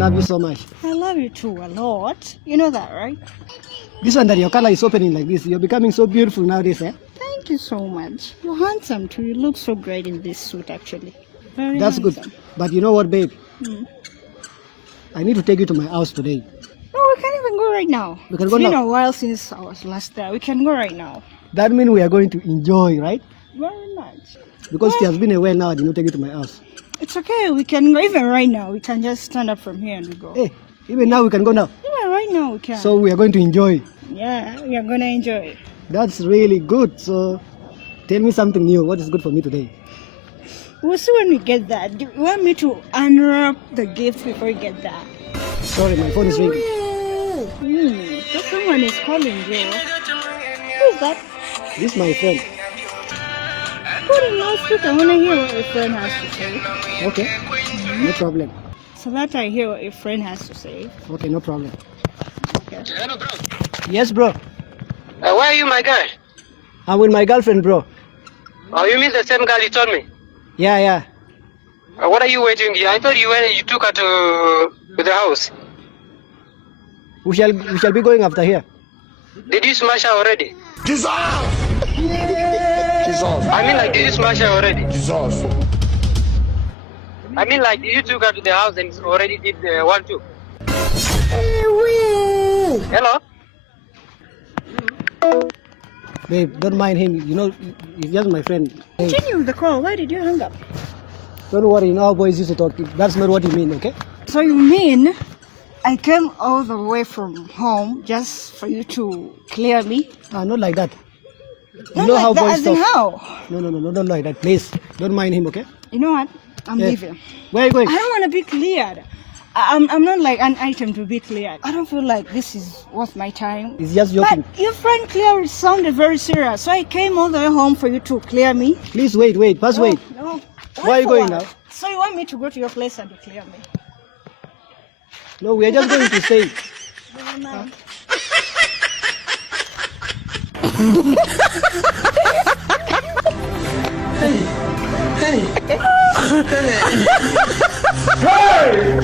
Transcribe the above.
love you so much. I love you too a lot. You know that, right? This one that your color is opening like this. You're becoming so beautiful nowadays, eh? Thank you so much. You're handsome too. You look so great in this suit, actually. Very That's handsome. good. But you know what, babe? Hmm. I need to take you to my house today. No, we can even go right now. We can go It's been now. a while since I was last there. We can go right now. That means we are going to enjoy, right? Very much. Because it has been a while now I did not take you to my house. It's okay. We can go even right now. We can just stand up from here and we go. Hey, even now we can go now. Yeah, right now we can. So we are going to enjoy. Yeah, we are gonna enjoy it. That's really good. So tell me something new. What is good for me today? We'll see when we get that. Do you want me to unwrap the gift before we get that? Sorry, my phone is ringing. So someone is calling you. Who is that? This is my friend. Put it loudspeaker. I wanna hear what your friend has to say. Okay, no problem. So that I hear what your friend has to say. Okay, no problem. Okay. Hello, bro. Yes, bro. Where are you, my guy? I'm with my girlfriend, bro. Oh, you mean the same girl you told me? Yeah. What are you waiting here? I thought you took her to the house. We shall be going after here. Did you smash her already? Dissolve! Dissolve. I mean, like, did you smash her already? Dissolve. I mean, like, you took her to the house and already did the 1, 2. Hello? Babe, don't mind him. You know, he's just my friend. Hey, Continue the call. Why did you hang up? don't worry, you know how boys used to talk. That's not what you mean, okay? So you mean I came all the way from home just for you to clear me? Not like that. You Not know like how that, boys as in talk. how? No, don't like that. Please, don't mind him, okay? You know what? I'm Yeah. leaving. Where are you going? I don't want to be cleared. I'm not like an item to be cleared. I don't feel like this is worth my time. He's just But joking. your friend clear sounded very serious, so I came all the way home for you to clear me. Please wait. First wait. No. Where are you for going what? now? So you want me to go to your place and to clear me? No, we are just going to stay. Never mind. Hey!